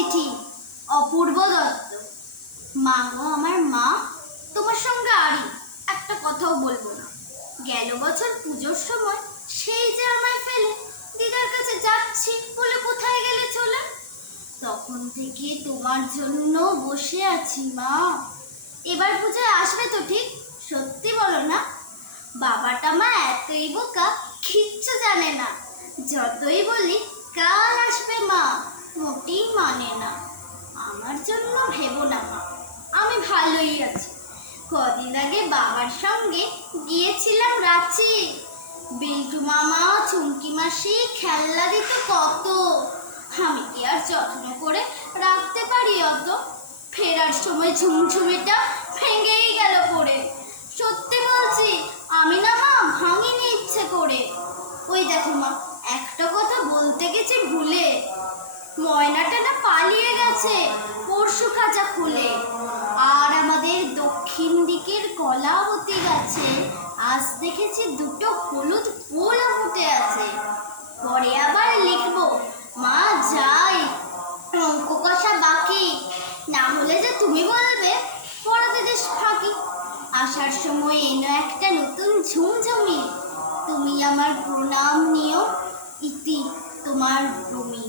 চিঠি। অপূর্ব দত্ত। মা গো আমার মা, তোমার সঙ্গে আরই একটা কথাও বলবো না। গেল বছর পুজোর সময় সেই যে আমায় ফেলে দিদার কাছে যাচ্ছি বলে কোথায় গেলে চলে। তখন থেকে তোমার জন্য বসে আছি মা। এবার পুজোয় আসবে তো ঠিক? সত্যি বলো না? বাবাটা মা এতই বোকা, কিচ্ছু জানে না। যতই বলি কাল আসবে মা, মোটেই মানে না। আমার জন্য ভেবো না মা, আমি ভালোই আছি। কদিন আগে বাবার সঙ্গে গিয়েছিলাম রাঁচি। বিল্টু মামা চুমকি মাসি খেলনা দিত কত, আমি কি আর যত্ন করে রাখতে পারি অত? ফেরার সময় ঝুমঝুমিটা ভেঙেই গেল পড়ে। সত্যি বলছি, আমি না মা ভাঙিনি ইচ্ছে করে। ওই দেখো মা, একটা কথা বলতে গেছি ভুলে, ময়নাটা না পালিয়ে গেছে পরশু খাঁচা খুলে। আর আমাদের দক্ষিণ দিকের কলাবতী গাছে আজ দেখেছি দুটো হলুদ ফুলও ফুটে আছে। পরে আবার লিখবো, মা যাই, অঙ্ক কষা বাকি, না হলে যে তুমি বলবে পড়াতে দেশ ফাঁকি। আসার সময় এনো একটা নতুন ঝুমঝুমি, তুমি আমার প্রণাম নিও, ইতি তোমার ভূমি।